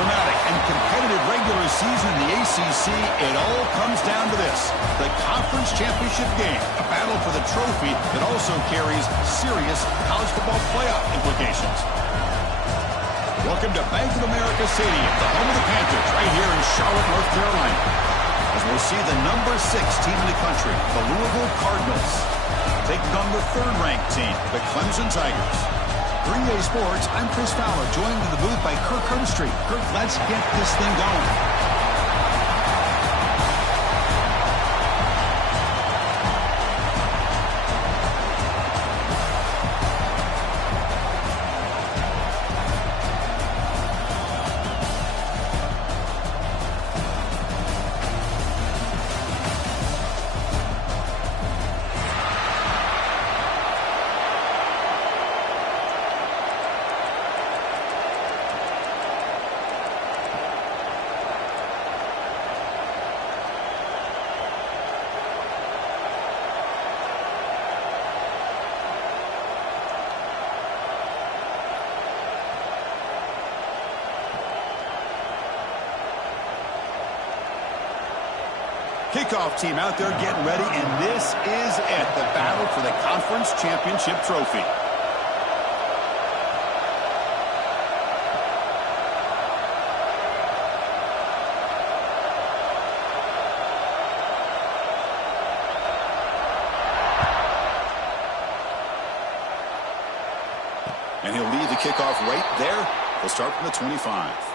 dramatic and competitive regular season in the ACC, it all comes down to this: the conference championship game, a battle for the trophy that also carries serious college football playoff implications. Welcome to Bank of America Stadium, the home of the Panthers, right here in Charlotte, North Carolina, as we'll see the number 6 team in the country, the Louisville Cardinals, taking on the third-ranked team, the Clemson Tigers. 3A Sports, I'm Chris Fowler, joined in the booth by Kirk Herbstreit. Kirk, let's get this thing going. Kickoff team out there getting ready, and this is it, the battle for the conference championship trophy. And he'll lead the kickoff right there. He'll start from the 25.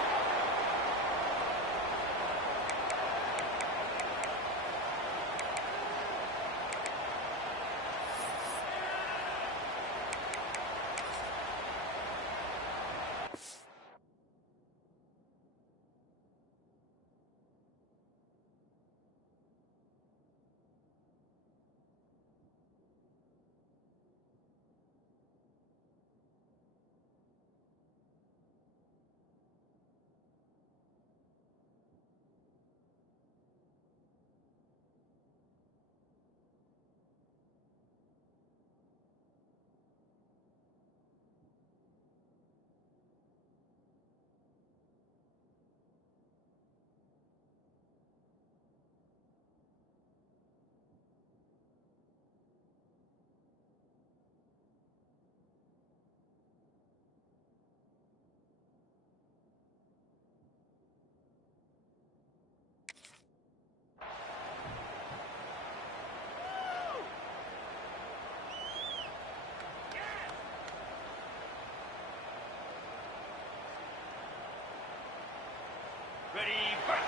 Ready, fight!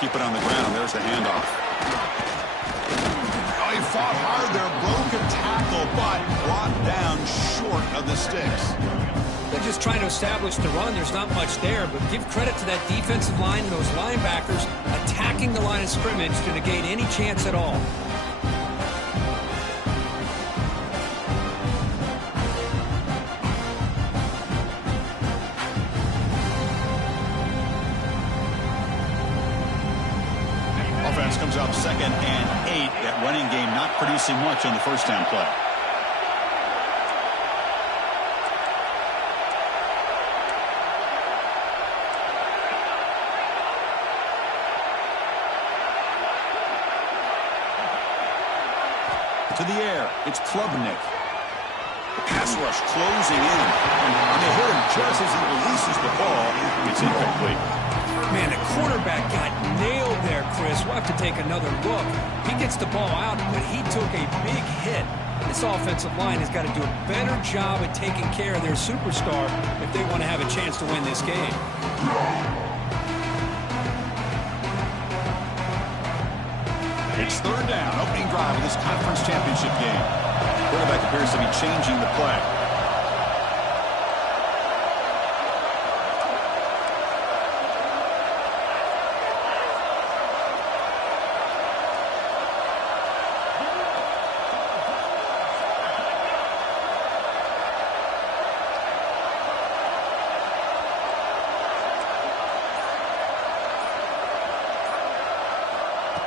Keep it on the ground. There's the handoff. Oh, he fought hard there. Broken tackle, but brought down short of the sticks. They're just trying to establish the run. There's not much there, but give credit to that defensive line and those linebackers attacking the line of scrimmage to negate any chance at all. Offense comes up 2nd and 8. That running game not producing much on the first down play. To the air, it's Klubnik. The pass rush closing in. And they hit him just as he releases the ball. It's incomplete. Man, the quarterback got nailed there, Chris. We'll have to take another look. He gets the ball out, but he took a big hit. This offensive line has got to do a better job at taking care of their superstar if they want to have a chance to win this game. It's 3rd down, opening drive of this conference championship game. Quarterback appears to be changing the play.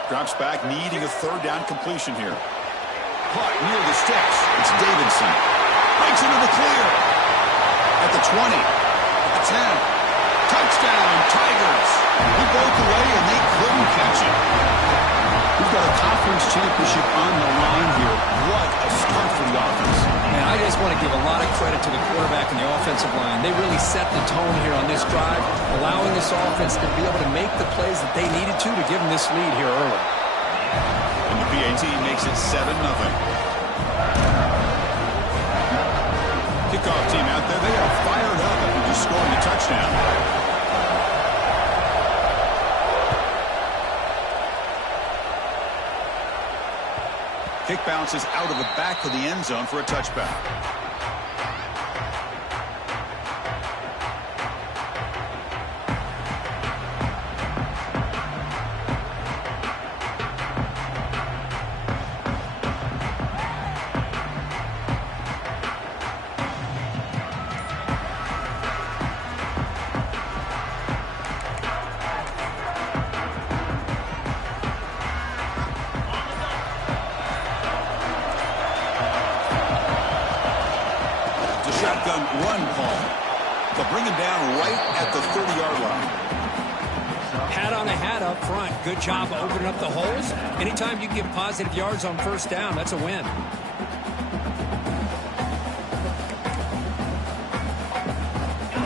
Drops back, needing a 3rd down completion here. punt near the sticks. It's Davidson. Breaks into the clear. At the 20. At the 10. Touchdown, Tigers. He broke away, and they couldn't catch him. We've got a conference championship on the line here. What a start for the offense. Man, I just want to give a lot of credit to the quarterback and the offensive line. They really set the tone here on this drive, allowing this offense to be able to make the plays that they needed to give them this lead here early. And the PAT makes it 7-0. Kickoff team out there, they are fired up after just scoring a touchdown. Kick bounces out of the back of the end zone for a touchback. Shotgun run call. They'll bring him down right at the 30-yard line. Hat on a hat up front. Good job of opening up the holes. Anytime you can get positive yards on first down, that's a win.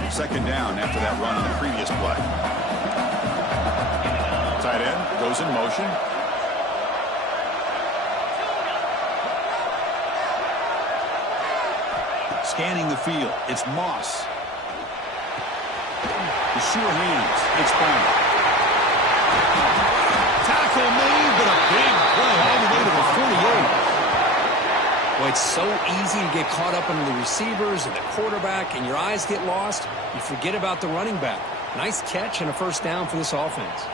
Second down after that run in the previous play. Tight end goes in motion. Scanning the field, it's Moss. The sure hands, it's Brown. Tackle made, but a big play all the way to the 48. Well, it's so easy to get caught up in the receivers and the quarterback, and your eyes get lost. You forget about the running back. Nice catch and a first down for this offense.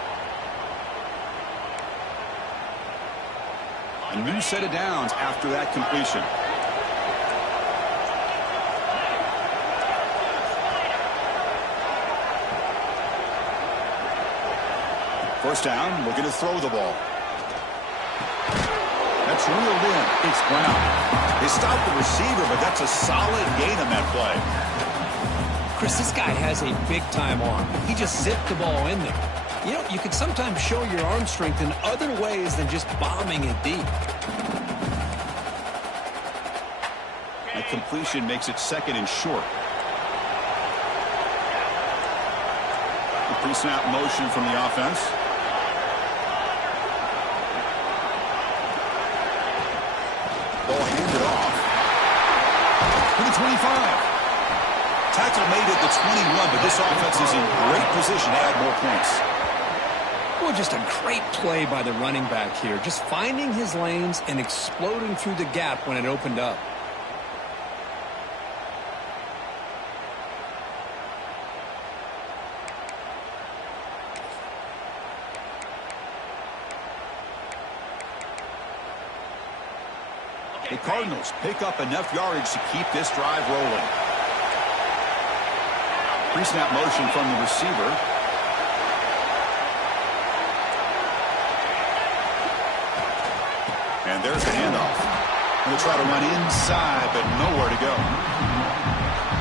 A new set of downs after that completion. First down, looking to throw the ball. That's reeled in. It's Brown. They stopped the receiver, but that's a solid gain on that play. Chris, this guy has a big-time arm. He just zipped the ball in there. You know, you can sometimes show your arm strength in other ways than just bombing it deep. That completion makes it second and short. The pre-snap motion from the offense. Ball handed off to the 25. Tackle made at the 21, but this offense is in great position to add more points. Well, just a great play by the running back here. Just finding his lanes and exploding through the gap when it opened up. The Cardinals pick up enough yardage to keep this drive rolling. Pre-snap motion from the receiver. And there's the handoff. Going to try to run inside, but nowhere to go.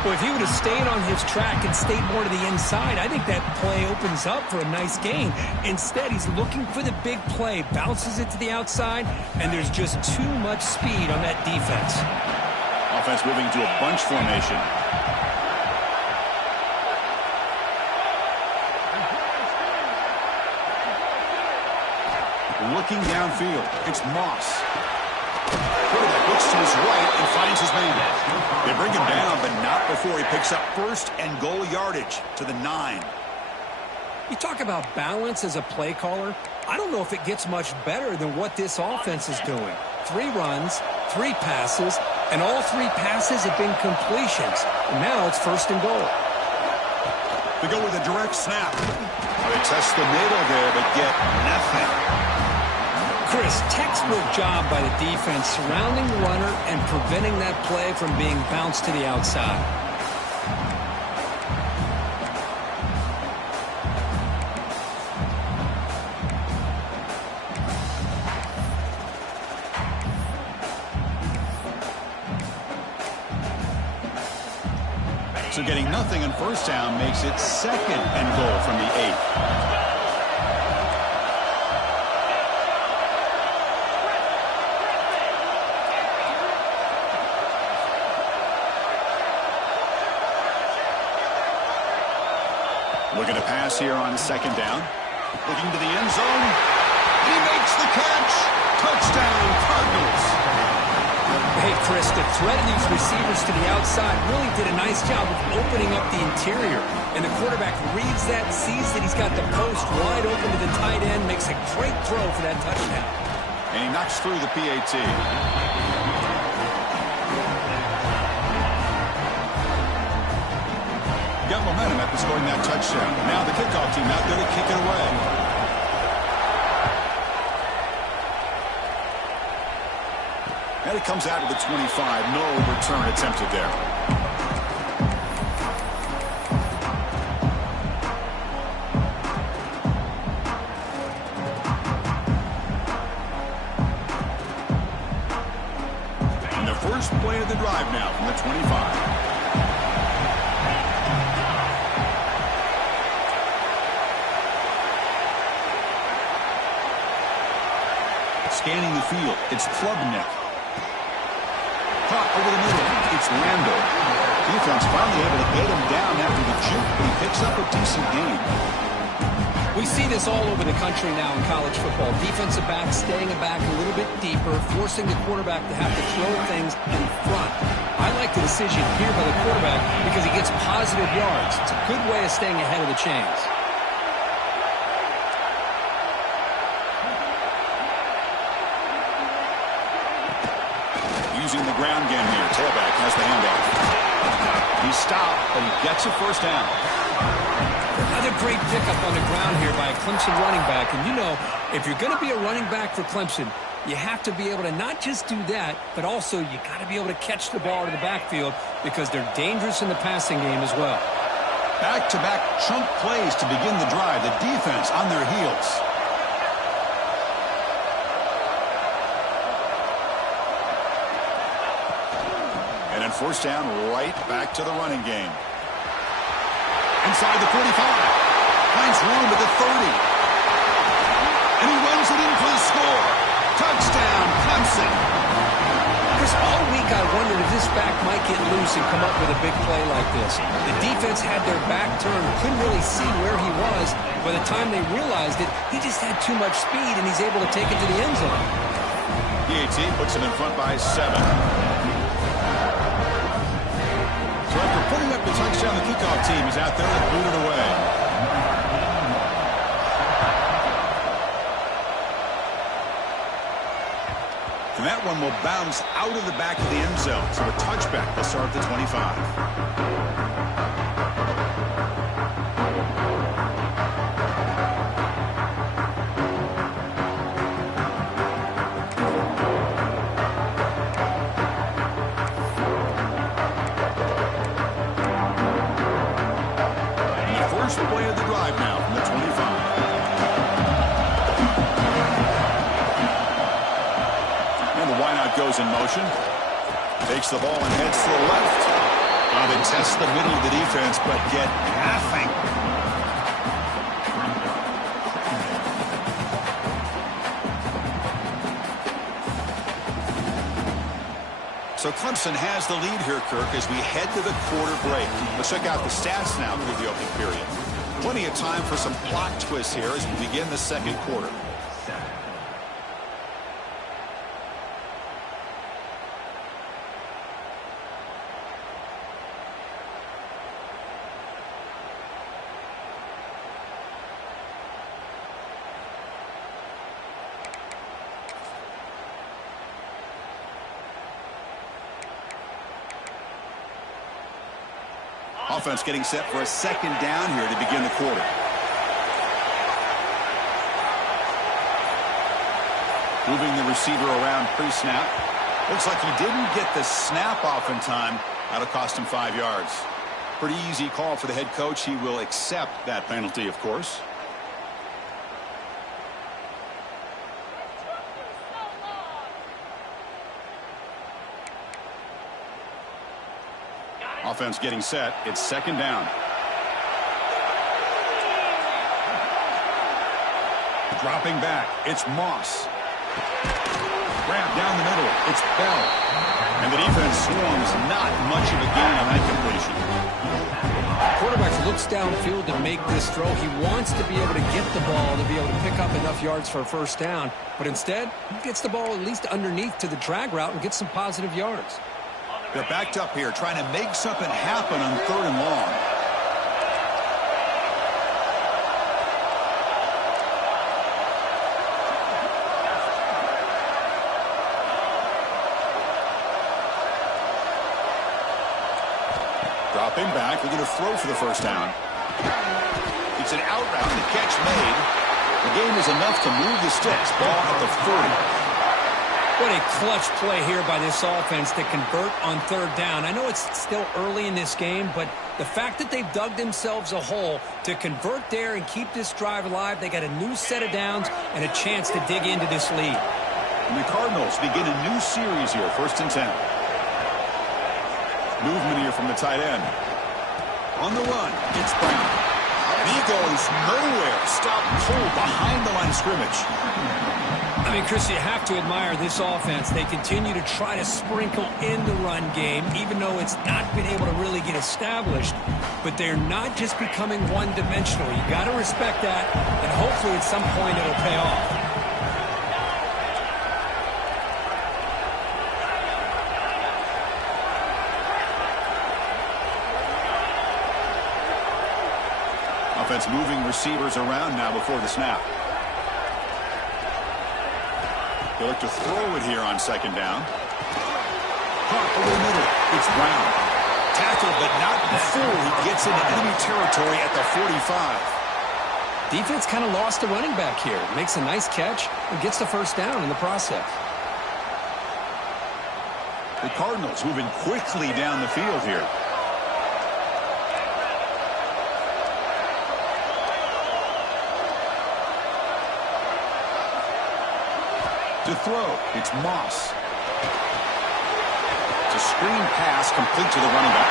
Well, if he would have stayed on his track and stayed more to the inside, I think that play opens up for a nice gain. Instead, he's looking for the big play, bounces it to the outside, and there's just too much speed on that defense. Offense moving to a bunch formation. Looking downfield, it's Moss. Quarterback looks to his right and finds his man. They bring him down, but not before he picks up first and goal yardage to the 9. You talk about balance as a play caller. I don't know if it gets much better than what this offense is doing. 3 runs, 3 passes, and all 3 passes have been completions. And now it's first and goal. They go with a direct snap. They test the middle there, but get nothing. Chris, textbook job by the defense surrounding the runner and preventing that play from being bounced to the outside. So getting nothing in first down makes it 2nd and goal from the 8. Looking to pass here on 2nd down. Looking to the end zone. He makes the catch. Touchdown, Cardinals. Hey, Chris, the threat of these receivers to the outside really did a nice job of opening up the interior. And the quarterback reads that, sees that he's got the post wide open to the tight end, makes a great throw for that touchdown. And he knocks through the PAT. Got momentum after scoring that touchdown. Now the kickoff team out there to kick it away. And it comes out to the 25. No return attempted there. And the first play of the drive now from the 25. Scanning the field, it's Klubnik. Caught over the middle, it's Randall. Defense finally able to get him down after the juke, but he picks up a decent gain. We see this all over the country now in college football. Defensive backs staying back a little bit deeper, forcing the quarterback to have to throw things in front. I like the decision here by the quarterback because he gets positive yards. It's a good way of staying ahead of the chains. Using the ground game here. Tailback has the handoff. He stopped, but he gets a first down. Another great pickup on the ground here by a Clemson running back. And you know, if you're going to be a running back for Clemson, you have to be able to not just do that, but also you got to be able to catch the ball to the backfield because they're dangerous in the passing game as well. Back-to-back chunk plays to begin the drive. The defense on their heels. First down, right back to the running game. Inside the 45. Finds room at the 30. And he runs it in for the score. Touchdown, Clemson. Chris, all week I wondered if this back might get loose and come up with a big play like this. The defense had their back turned, couldn't really see where he was. By the time they realized it, he just had too much speed, and he's able to take it to the end zone. PAT puts him in front by 7. So after putting up the touchdown, the kickoff team is out there to boot it away. And that one will bounce out of the back of the end zone. So a touchback will start at the 25. Play of the drive now from the 25. And the wideout goes in motion. Takes the ball and heads to the left. They test the middle of the defense, but get nothing. So Clemson has the lead here, Kirk, as we head to the quarter break. Let's check out the stats now through the opening period. Plenty of time for some plot twists here as we begin the second quarter. Offense getting set for a second down here to begin the quarter. Moving the receiver around pre-snap. Looks like he didn't get the snap off in time. That'll cost him 5 yards. Pretty easy call for the head coach. He will accept that penalty, of course. Offense getting set. It's second down. Dropping back. It's Moss. Grab down the middle. It's Bell. And the defense swarms. Not much of a gain on that completion. Quarterback looks downfield to make this throw. He wants to be able to get the ball to be able to pick up enough yards for a first down. But instead, he gets the ball at least underneath to the drag route and gets some positive yards. They're backed up here trying to make something happen on 3rd and long. Dropping back, they're going to throw for the first down. It's an out route, the catch made. The game is enough to move the sticks. Ball at the 40. What a clutch play here by this offense to convert on 3rd down. I know it's still early in this game, but the fact that they've dug themselves a hole to convert there and keep this drive alive, they got a new set of downs and a chance to dig into this lead. And the Cardinals begin a new series here, 1st and 10. Movement here from the tight end. On the run, it's Brown. And he goes nowhere. Stop pulled behind the line of scrimmage. I mean, Chris, you have to admire this offense. They continue to try to sprinkle in the run game, even though it's not been able to really get established. But they're not just becoming one-dimensional. You got to respect that, and hopefully at some point it'll pay off. Offense moving receivers around now before the snap. They look to throw it here on 2nd down. Caught over the middle. It's Brown. Tackled, but not before he gets into enemy territory at the 45. Defense kind of lost the running back here. Makes a nice catch and gets the first down in the process. The Cardinals moving quickly down the field here. To throw, it's Moss. It's a screen pass complete to the running back.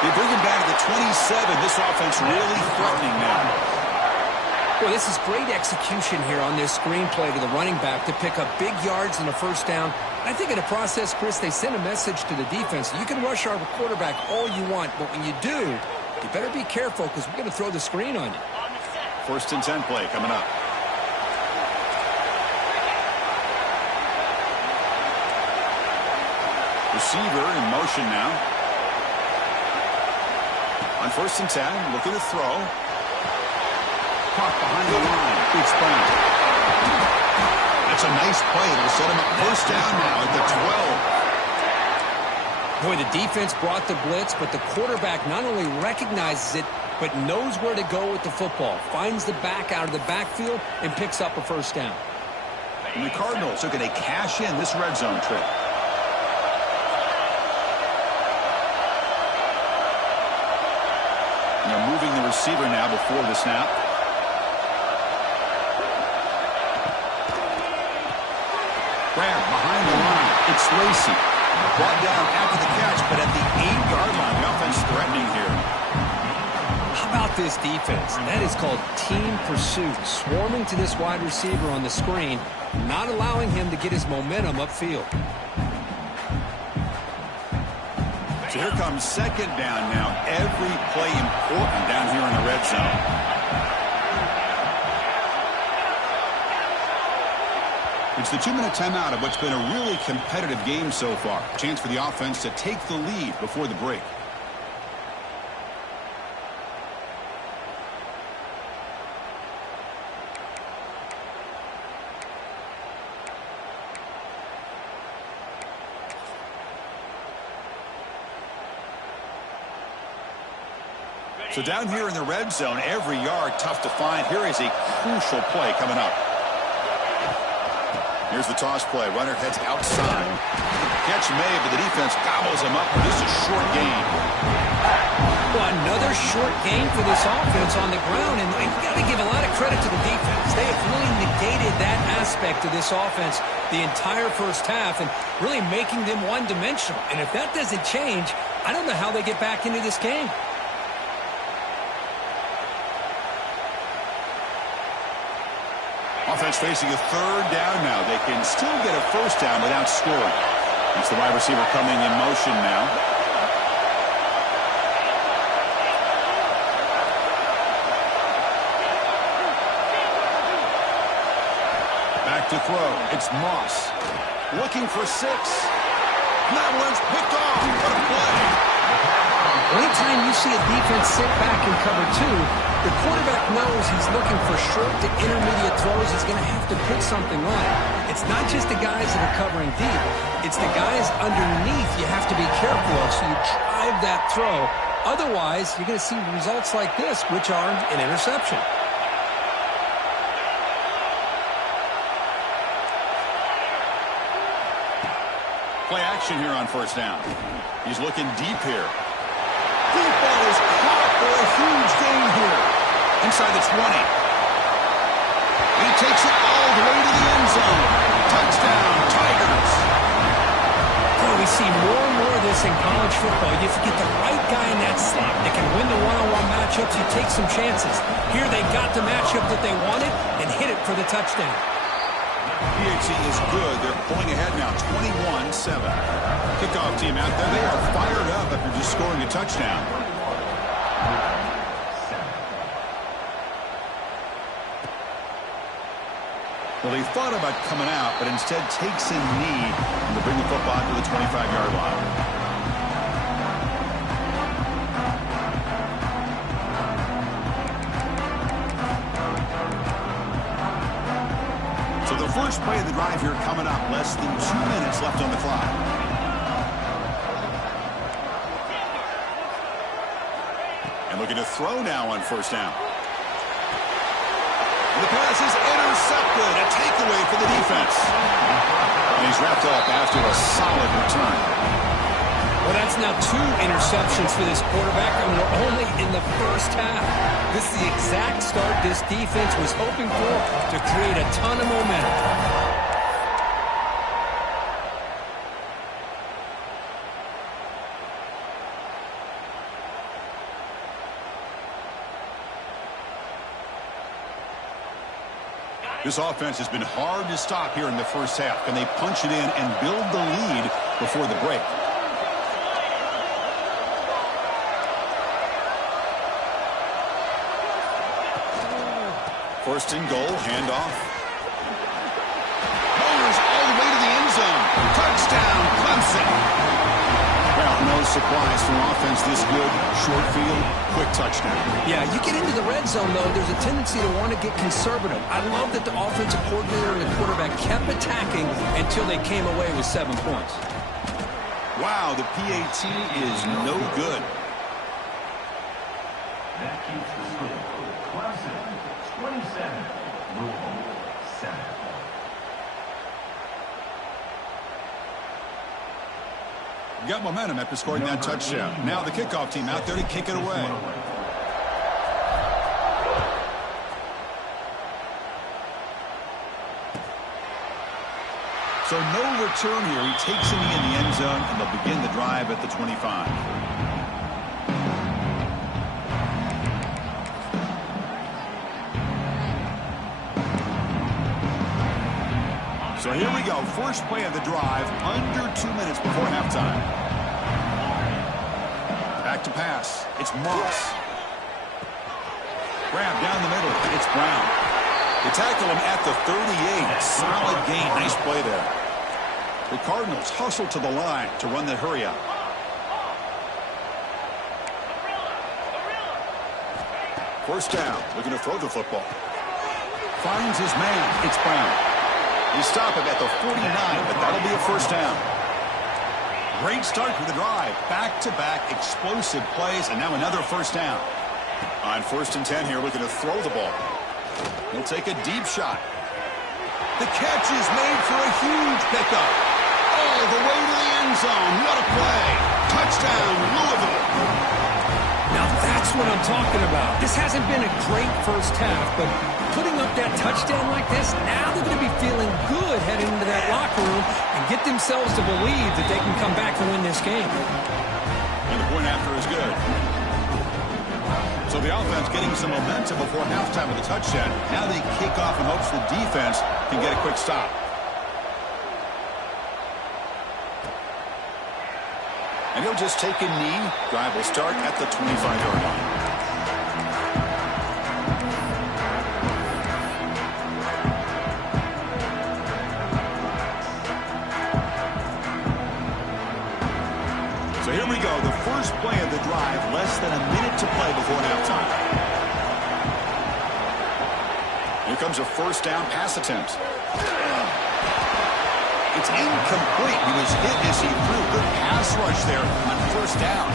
They bring him back to the 27. This offense really threatening now. Well, this is great execution here on this screen play to the running back to pick up big yards and a first down. I think in the process, Chris, they send a message to the defense. You can rush our quarterback all you want, but when you do, you better be careful because we're going to throw the screen on you. 1st and 10 play coming up. Receiver in motion now. On 1st and 10, looking to throw. Caught behind the line. It's Brown. That's a nice play. It'll set him up 1st down now at the 12. Boy, the defense brought the blitz, but the quarterback not only recognizes it, but knows where to go with the football. Finds the back out of the backfield and picks up a first down. And the Cardinals are going to cash in this red zone trip. They're moving the receiver now before the snap. Grab behind the line. It's Lacey. Brought down after the catch, but at the 8-yard line, the offense threatening here. How about this defense? That is called team pursuit. Swarming to this wide receiver on the screen, not allowing him to get his momentum upfield. So here comes 2nd down now. Every play important down here in the red zone. It's the 2-minute timeout of what's been a really competitive game so far. Chance for the offense to take the lead before the break. So down here in the red zone, every yard tough to find. Here is a crucial play coming up. Here's the toss play. Runner heads outside. Catch made, but the defense gobbles him up for just a short gain. Well, another short gain for this offense on the ground, and you got to give a lot of credit to the defense. They have really negated that aspect aspect of this offense the entire first half and really making them one-dimensional. And if that doesn't change, I don't know how they get back into this game. Offense facing a third down now. They can still get a first down without scoring. It's the wide receiver coming in motion now. Back to throw. It's Moss. Looking for 6. That one's picked off. What a play. Anytime you see a defense sit back and cover 2, the quarterback knows he's looking for short to intermediate throws. He's going to have to put something on it. It's not just the guys that are covering deep. It's the guys underneath you have to be careful of, so you drive that throw. Otherwise, you're going to see results like this, which are an interception. Play action here on first down. He's looking deep here. Deep ball is caught for a huge gain here. Inside the 20. And he takes it all the way to the end zone. Touchdown, Tigers. Boy, we see more and more of this in college football. If you get the right guy in that slot that can win the one-on-one matchups, you take some chances. Here they got the matchup that they wanted and hit it for the touchdown. PHC is good. They're pulling ahead now, 21-7. Kickoff team out there. They are fired up after just scoring a touchdown. Well, they thought about coming out, but instead takes a knee to bring the football to the 25-yard line. First play of the drive here coming up. Less than 2 minutes left on the clock. And looking to throw now on first down. And the pass is intercepted. A takeaway for the defense. And he's wrapped up after a solid return. Well, that's now 2 interceptions for this quarterback, and we're only in the first half. This is the exact start this defense was hoping for to create a ton of momentum. This offense has been hard to stop here in the first half. Can they punch it in and build the lead before the break? First and goal, handoff. Bowlers all the way to the end zone. Touchdown, Clemson. Well, no surprise for an offense this good. Short field, quick touchdown. Yeah, you get into the red zone, though, there's a tendency to want to get conservative. I love that the offensive coordinator and the quarterback kept attacking until they came away with 7 points. Wow, the PAT is no good. That keeps the score. Clemson 27, Louisville 7. Got momentum after scoring that touchdown. Now the kickoff team out there to kick it away. So no return here. He takes a knee in the end zone, and they'll begin the drive at the 25. So here we go. First play of the drive, under 2 minutes before halftime. Back to pass. It's Moss. Grab down the middle. It's Brown. They tackle him at the 38. Solid gain. Nice play there. The Cardinals hustle to the line to run the hurry up. First down. Looking to throw the football. Finds his man. It's Brown. They stop him at the 49, but that'll be a first down. Great start for the drive. Back-to-back explosive plays, and now another first down. On 1st and 10 here, looking to throw the ball. He'll take a deep shot. The catch is made for a huge pickup. All the way to the end zone. What a play. Touchdown, Louisville. Now that's That's what I'm talking about. This hasn't been a great first half, but putting up that touchdown like this, now they're going to be feeling good heading into that locker room and get themselves to believe that they can come back and win this game. And the point after is good. So the offense getting some momentum before halftime with the touchdown. Now they kick off in hopes the defense can get a quick stop. And he'll just take a knee. Drive will start at the 25-yard line. So here we go. The first play of the drive. Less than a minute to play before halftime. Here comes a first down pass attempt. It's incomplete. He was hit as he threw. Good pass rush there on first down.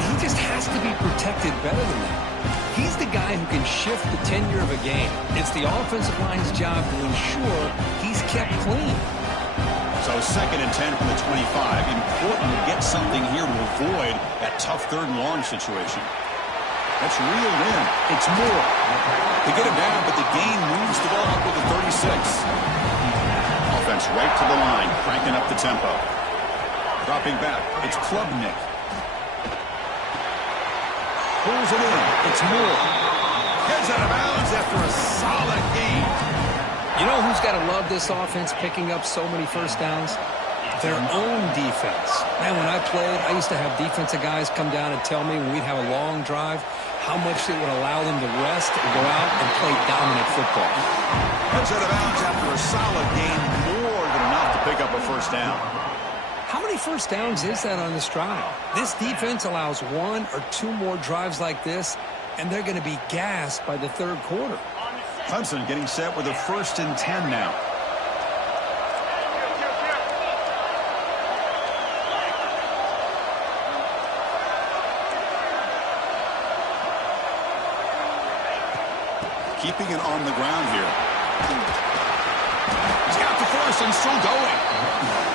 He just has to be protected better than that. He's the guy who can shift the tenure of a game. It's the offensive line's job to ensure he's kept clean. So 2nd and 10 from the 25. Important to get something here to avoid that tough 3rd and long situation. That's reeled in. It's more. They get him down, but the gain moves the ball up with the 36. Offense right to the line, cranking up the tempo. Dropping back, it's Klubnik. Pulls it in, it's Moore. Heads out of bounds after a solid gain. You know who's got to love this offense picking up so many first downs? Their own defense. Man, when I played, I used to have defensive guys come down and tell me when we'd have a long drive how much it would allow them to rest and go out and play dominant football. Heads out of bounds after a solid gain, more than enough to pick up a first down. How many first downs is that on this drive? This defense allows 1 or 2 more drives like this, and they're going to be gassed by the 3rd quarter. Clemson getting set with a 1st and 10 now. Keeping it on the ground here. He's got the first and still going.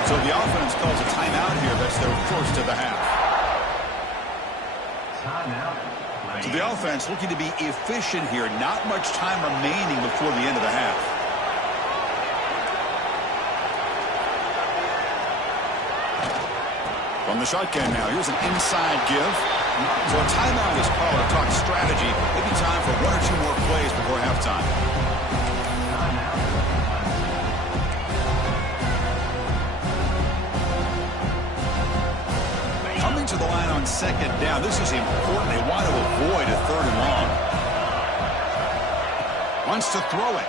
So the offense calls a timeout here. That's their first of the half. So the offense looking to be efficient here. Not much time remaining before the end of the half. From the shotgun now. Here's an inside give. So a timeout is called to talk strategy. Maybe time for 1 or 2 more plays before halftime. Coming to the line on 2nd down. This is important. They want to avoid a 3rd and long. Wants to throw it.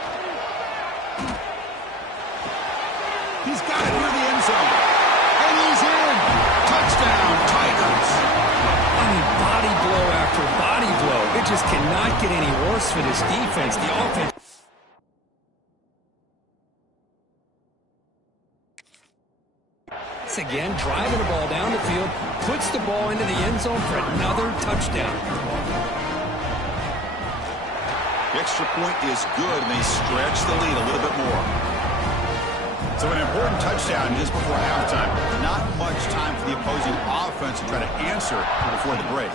He's got it near the end zone. And he's in. Touchdown, Tigers. I mean, body blow after body blow. It just cannot get any worse for this defense. The offense. Again, driving the ball down the field, puts the ball into the end zone for another touchdown. The extra point is good, and they stretch the lead a little bit more. So an important touchdown just before halftime. Not much time for the opposing offense to try to answer before the break.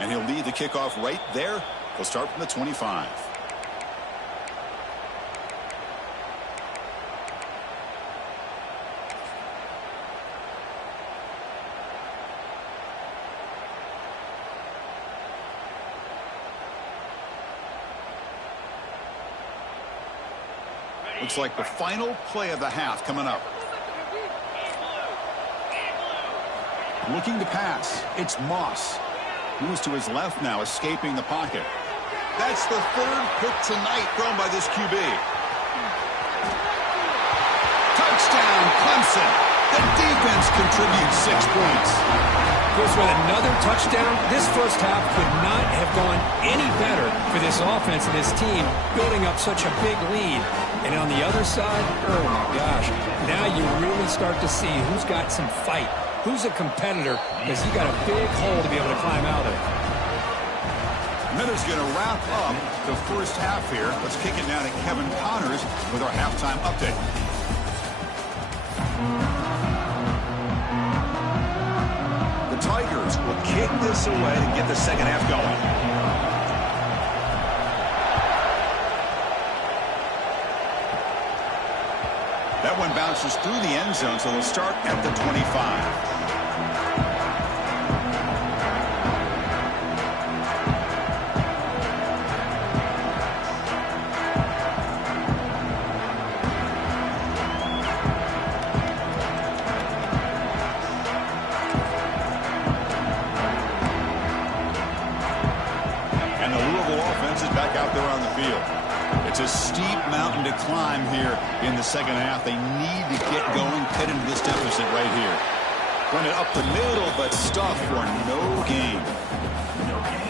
And he'll lead the kickoff right there. He'll start from the 25. Looks like the final play of the half coming up. Looking to pass. It's Moss. Moves to his left now, escaping the pocket. That's the 3rd pick tonight thrown by this QB. Touchdown, Clemson. The defense contributes 6 points. Goes with another touchdown. This first half could not have gone any better for this offense and this team, building up such a big lead. And on the other side, oh my gosh, now you really start to see who's got some fight, who's a competitor, because you got a big hole to be able to climb out of. Miller's going to wrap up the first half here. Let's kick it now to Kevin Connors with our halftime update. The Tigers will kick take this away and get the second half going. That one bounces through the end zone, so they'll start at the 25. And the Louisville offense is back out there on the field. It's a steep mountain to climb here in the second half. They need to get going, cut into this deficit right here. Run it up the middle, but stuff for no gain.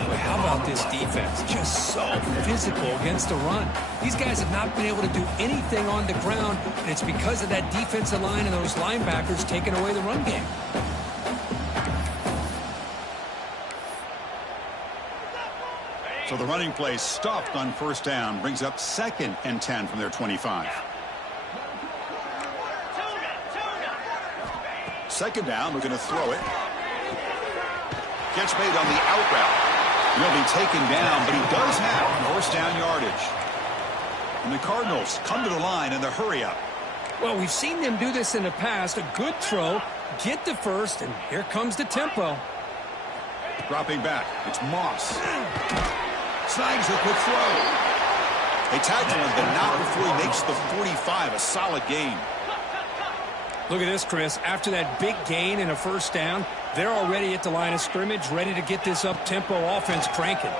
Boy, how about this defense? Just so physical against the run. These guys have not been able to do anything on the ground, and it's because of that defensive line and those linebackers taking away the run game. So the running play stopped on first down, brings up 2nd and 10 from their 25. Second down, looking to throw it. Gets made on the out route. He'll be taken down, but he does have first down yardage. And the Cardinals come to the line in the hurry up. Well, we've seen them do this in the past. A good throw, get the first, and here comes the tempo. Dropping back, it's Moss. Snags a quick throw. They tackle him, but not before he makes the 45. A solid gain. Look at this, Chris. After that big gain and a first down, they're already at the line of scrimmage, ready to get this up-tempo offense cranking.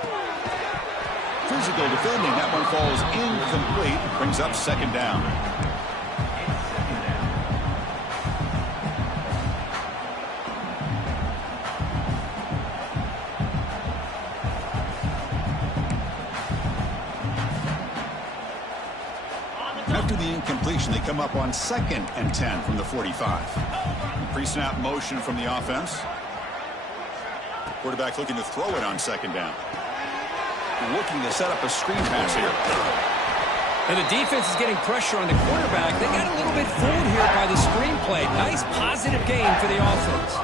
Physical defending. That one falls incomplete. Brings up second down. After the incompletion, they come up on 2nd and 10 from the 45. Pre-snap motion from the offense. Quarterback looking to throw it on second down. Looking to set up a screen pass here. And the defense is getting pressure on the quarterback. They got a little bit fooled here by the screen play. Nice positive gain for the offense.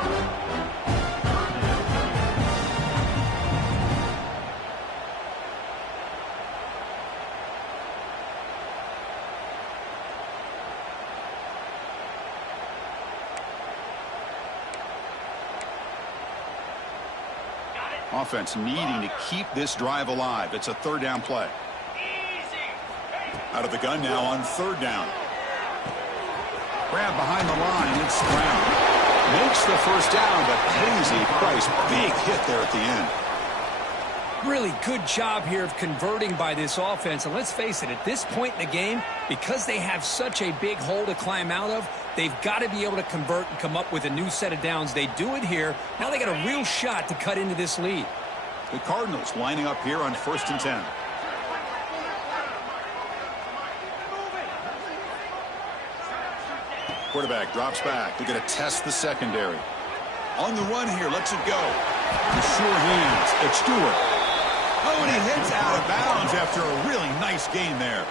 Offense needing to keep this drive alive. It's a third down play. Out of the gun now on third down. Grab behind the line. It's Brown. Makes the first down, but pays a price. Big hit there at the end. Really good job here of converting by this offense. And let's face it, at this point in the game, because they have such a big hole to climb out of, they've got to be able to convert and come up with a new set of downs. They do it here. Now they got a real shot to cut into this lead. The Cardinals lining up here on 1st and 10. Quarterback drops back. They're going to test the secondary. On the run here, lets it go. The sure hands. It's Stewart. Oh, and he hits out of bounds after a really nice gain there.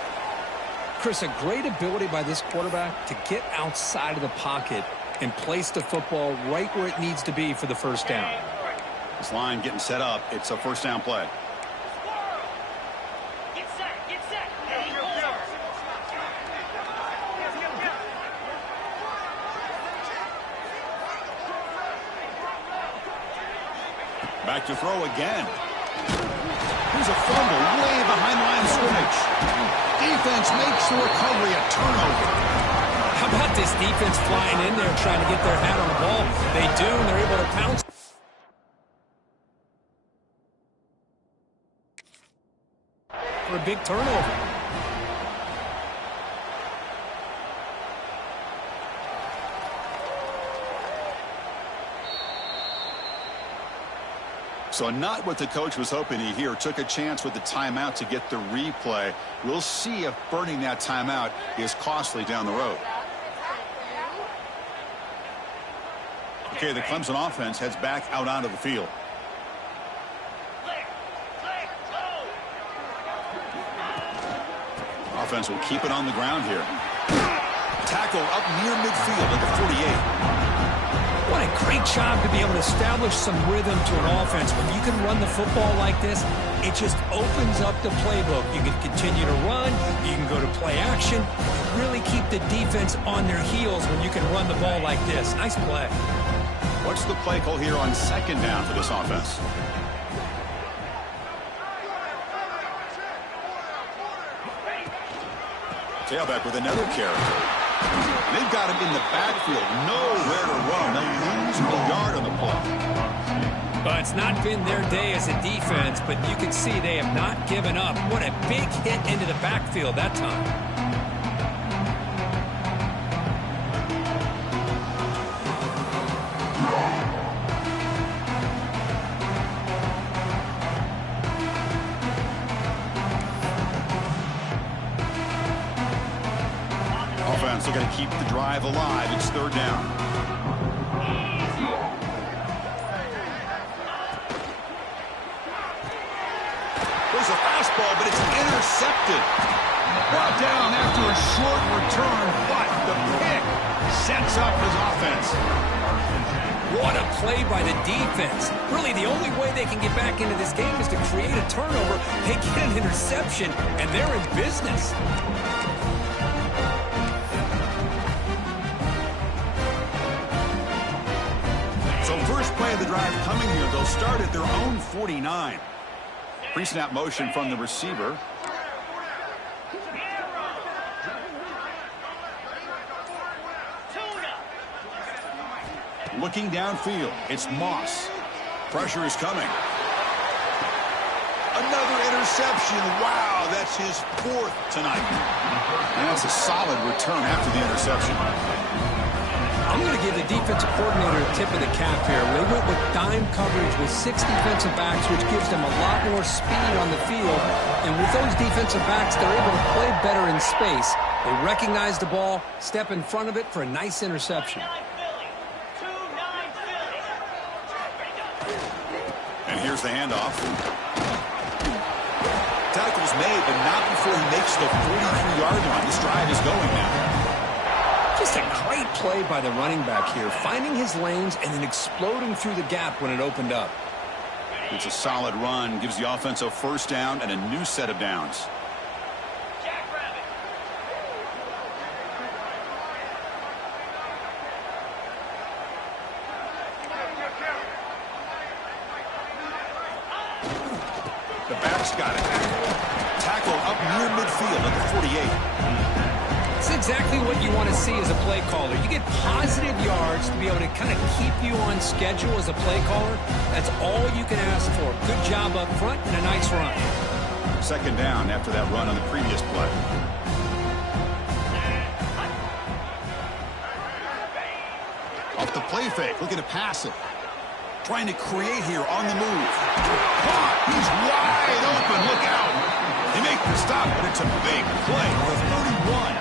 Chris, a great ability by this quarterback to get outside of the pocket and place the football right where it needs to be for the first down. This line getting set up. It's a first down play. Back to throw again. Here's a fumble way behind the line of scrimmage. Defense makes the recovery a turnover. How about this defense flying in there trying to get their hat on the ball? They do, and they're able to pounce. For a big turnover. So not what the coach was hoping to hear. Took a chance with the timeout to get the replay. We'll see if burning that timeout is costly down the road. Okay, the Clemson offense heads back out onto the field. Offense will keep it on the ground here. Tackle up near midfield at the 48. What a great job to be able to establish some rhythm to an offense. When you can run the football like this, it just opens up the playbook. You can continue to run. You can go to play action. Really keep the defense on their heels when you can run the ball like this. Nice play. What's the play call here on second down for this offense? Tailback with another character. They've got him in the backfield. Nowhere to run. They lose a yard on the play. Well, it's not been their day as a defense, but you can see they have not given up. What a big hit into the backfield that time. Still got to keep the drive alive. It's third down. There's a fastball, but it's intercepted. Brought down after a short return, but the pick sets up his offense. What a play by the defense. Really, the only way they can get back into this game is to create a turnover. They get an interception, and they're in business. So first play of the drive coming here. They'll start at their own 49. Pre-snap motion from the receiver. Looking downfield. It's Moss. Pressure is coming. Another interception. Wow, that's his fourth tonight. And that's a solid return after the interception. I'm going to give the defensive coordinator a tip of the cap here. They went with dime coverage with 6 defensive backs, which gives them a lot more speed on the field. And with those defensive backs, they're able to play better in space. They recognize the ball, step in front of it for a nice interception. And here's the handoff. Tackle's made, but not before he makes the 43-yard line. This drive is going now. Just a great play by the running back here, finding his lanes and then exploding through the gap when it opened up. It's a solid run, gives the offense a first down and a new set of downs. The back's got it. Tackle up near midfield at the 48. It's exactly what you want to see as a play caller. You get positive yards to be able to kind of keep you on schedule as a play caller. That's all you can ask for. Good job up front and a nice run. Second down after that run on the previous play. Off the play fake, looking to pass it. Trying to create here on the move. Caught. He's wide open. Look out. They make the stop, but it's a big play for 31.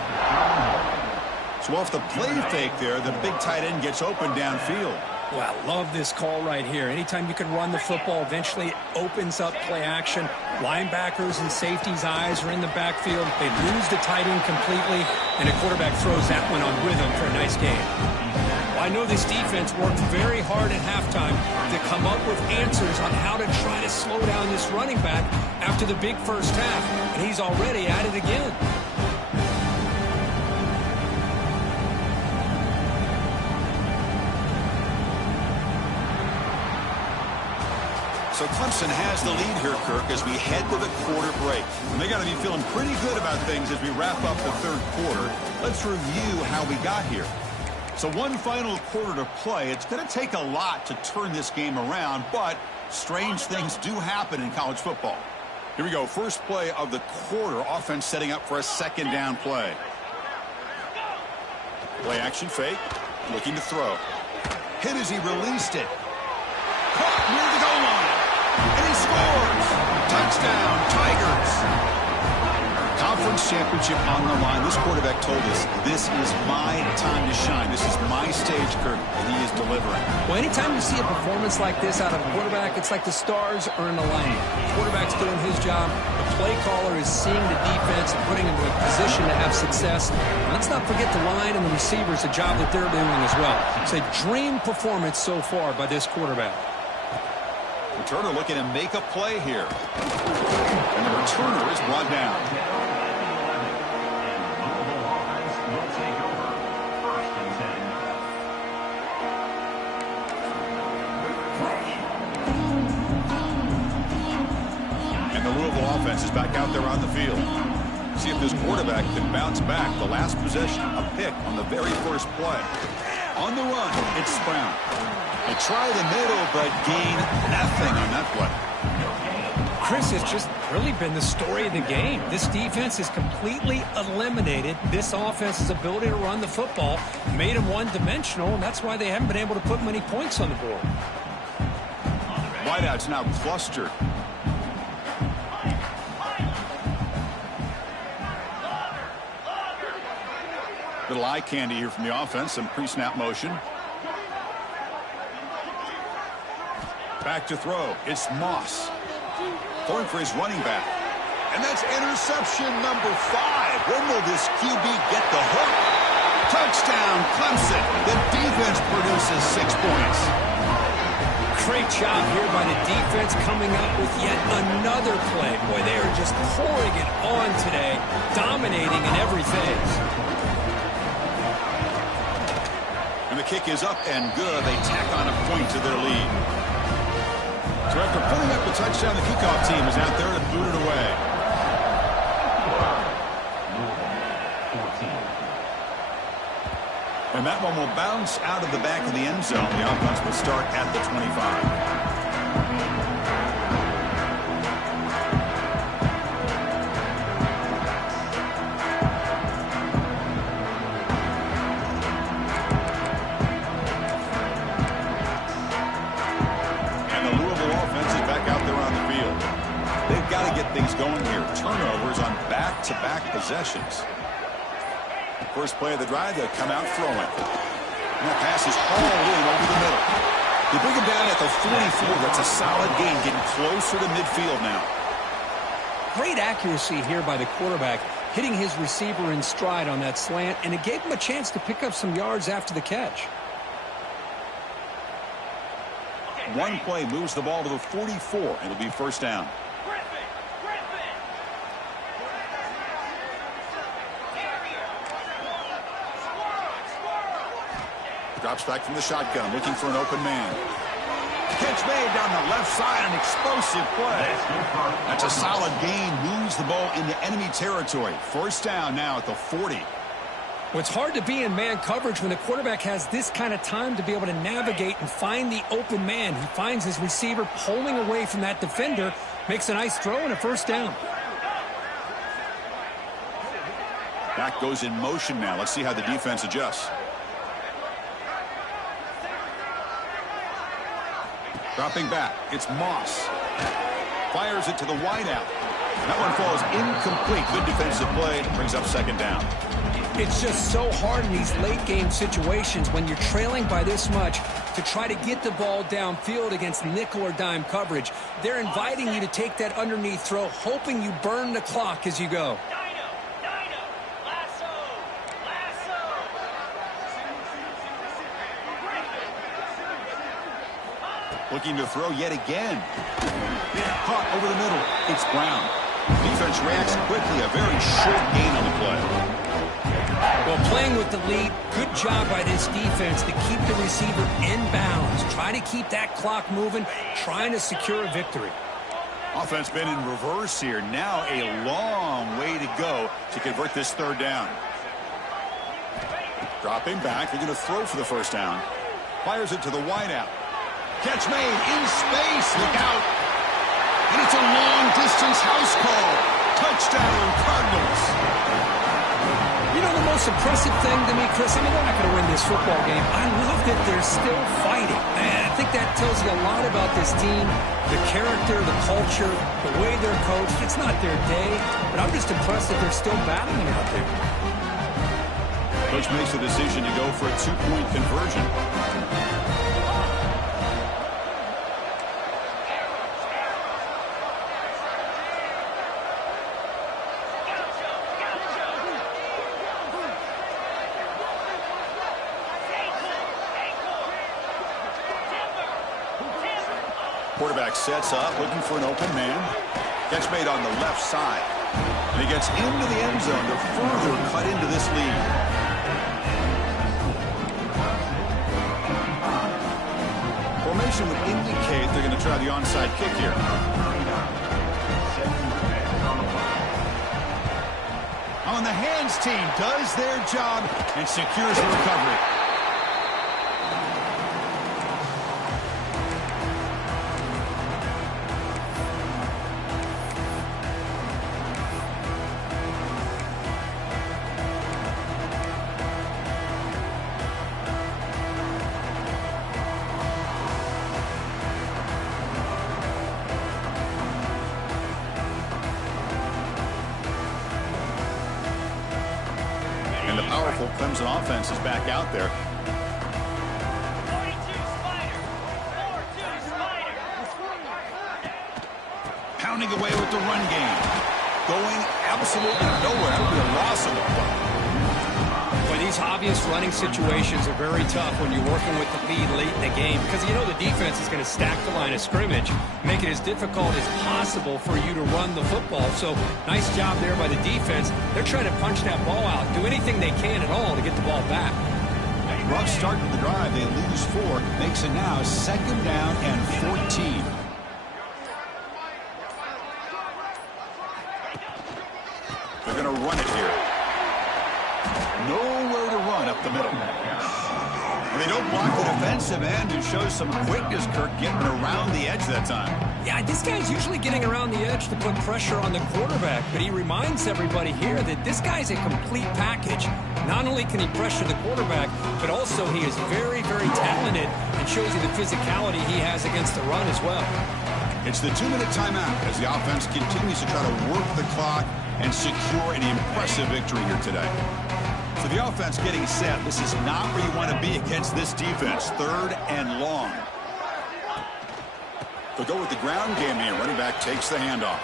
So off the play fake there, the big tight end gets open downfield. Well, I love this call right here. Anytime you can run the football, eventually it opens up play action. Linebackers and safeties' eyes are in the backfield. They lose the tight end completely, and the quarterback throws that one on rhythm for a nice game. Well, I know this defense worked very hard at halftime to come up with answers on how to try to slow down this running back after the big first half, and he's already at it again. So Clemson has the lead here, Kirk, as we head to the quarter break. And they got to be feeling pretty good about things as we wrap up the third quarter. Let's review how we got here. So one final quarter to play. It's going to take a lot to turn this game around, but strange things do happen in college football. Here we go. First play of the quarter. Offense setting up for a second down play. Play action fake. Looking to throw. Hit as he released it. Caught near the goal line. And he scores! Touchdown, Tigers! Conference championship on the line. This quarterback told us, this is my time to shine. This is my stage, Kirk, and he is delivering. Well, anytime you see a performance like this out of a quarterback, it's like the stars are in alignment. The quarterback's doing his job. The play caller is seeing the defense and putting him in a position to have success. Let's not forget the line and the receivers, the job that they're doing as well. It's a dream performance so far by this quarterback. Returner looking to make a play here. And the returner is brought down. And the Louisville offense is back out there on the field. See if this quarterback can bounce back. The last possession, a pick on the very first play. On the run, it's Brown. They try the middle, but gain nothing on that play. Chris, has just really been the story of the game. This defense has completely eliminated this offense's ability to run the football, made them one-dimensional, and that's why they haven't been able to put many points on the board. Wideouts now clustered. Little eye candy here from the offense, some pre-snap motion. Back to throw. It's Moss. Throwing for his running back. And that's interception number 5. When will this QB get the hook? Touchdown, Clemson. The defense produces 6 points. Great job here by the defense coming up with yet another play. Boy, they are just pouring it on today, dominating in every phase. And the kick is up and good. They tack on a point to their lead. So after putting up the touchdown, the kickoff team is out there to boot it away. And that one will bounce out of the back of the end zone. The offense will start at the 25. Things going here. Turnovers on back-to-back possessions. First play of the drive, they'll come out throwing. And that pass is hauled in over the middle. They bring him down at the 44. That's a solid gain, getting closer to midfield now. Great accuracy here by the quarterback, hitting his receiver in stride on that slant, and it gave him a chance to pick up some yards after the catch. One play moves the ball to the 44, and it'll be first down. Drops back from the shotgun, looking for an open man. Catch made down the left side, an explosive play. That's a solid gain, moves the ball into enemy territory. First down now at the 40. Well, it's hard to be in man coverage when the quarterback has this kind of time to be able to navigate and find the open man. He finds his receiver pulling away from that defender, makes a nice throw and a first down. Back goes in motion now. Let's see how the defense adjusts. Dropping back, it's Moss. Fires it to the wideout. That one falls incomplete. Good defensive play. Brings up second down. It's just so hard in these late game situations when you're trailing by this much to try to get the ball downfield against nickel or dime coverage. They're inviting you to take that underneath throw, hoping you burn the clock as you go. Looking to throw yet again. Caught over the middle. It's Brown. Defense reacts quickly. A very short gain on the play. Well, playing with the lead, good job by this defense to keep the receiver in bounds. Try to keep that clock moving, trying to secure a victory. Offense been in reverse here. Now a long way to go to convert this third down. Dropping back. They're going to throw for the first down. Fires it to the wideout. Catch made in space. Look out. And it's a long-distance house call. Touchdown, Cardinals. You know, the most impressive thing to me, Chris, I mean, they're not going to win this football game. I love that they're still fighting. And I think that tells you a lot about this team, the character, the culture, the way they're coached. It's not their day, but I'm just impressed that they're still battling out there. Coach makes the decision to go for a two-point conversion. quarterback sets up, looking for an open man. Gets made on the left side. And he gets into the end zone to further cut into this lead. Formation would indicate they're going to try the onside kick here. On the hands team does their job and secures the recovery. Powerful Clemson offense is back out there. 42 Spider. 4-2 Spider. Pounding away with the run game. Going absolutely nowhere. That would be a loss of the play. Boy, these obvious running situations are very tough when you're working with the lead late in the game because you know the defense is going to stack the line of scrimmage, make it as difficult as possible for you to run the football. So nice job there by the defense. They're trying to punch that ball out, do anything they can at all to get the ball back. Rough start to the drive. They lose 4. Makes it now 2nd down and 14. They're going to run it here. Nowhere to run up the middle. They don't block the defensive end and show some quickness, Kirk, getting around the edge that time. Yeah, this guy's usually getting around the edge to put pressure on the quarterback, but he reminds everybody here that this guy's a complete package. Not only can he pressure the quarterback, but also he is very, very talented and shows you the physicality he has against the run as well. It's the 2-minute timeout as the offense continues to try to work the clock and secure an impressive victory here today. So the offense getting set. This is not where you want to be against this defense. 3rd and long. They'll go with the ground game here. Running back takes the handoff.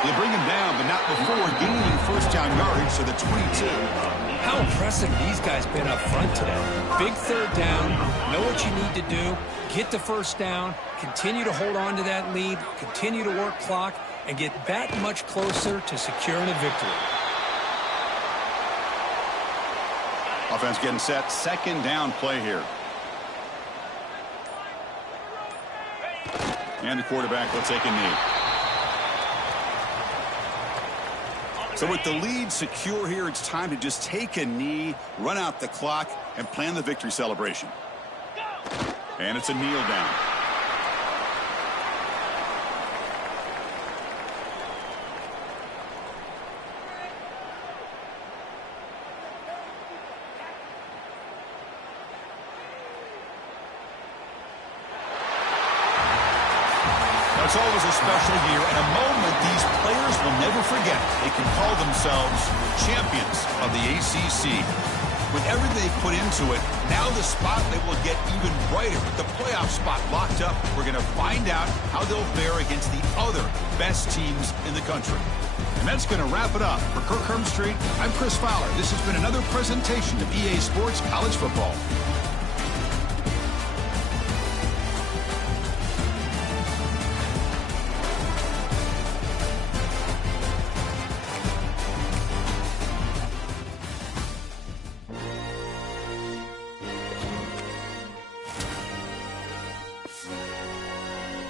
They bring him down, but not before gaining first down yardage to the 22. How impressive these guys been up front today. Big 3rd down. Know what you need to do. Get the first down. Continue to hold on to that lead. Continue to work clock and get that much closer to securing a victory. Offense getting set. 2nd down play here. And the quarterback will take a knee. So with the lead secure here, it's time to just take a knee, run out the clock, and plan the victory celebration. And it's a kneel down. It's always a special year and a moment these players will never forget. They can call themselves champions of the ACC. With everything they put into it, now the spotlight will get even brighter. With the playoff spot locked up, we're going to find out how they'll fare against the other best teams in the country. And that's going to wrap it up. For Kirk Street, I'm Chris Fowler. This has been another presentation of EA Sports College Football.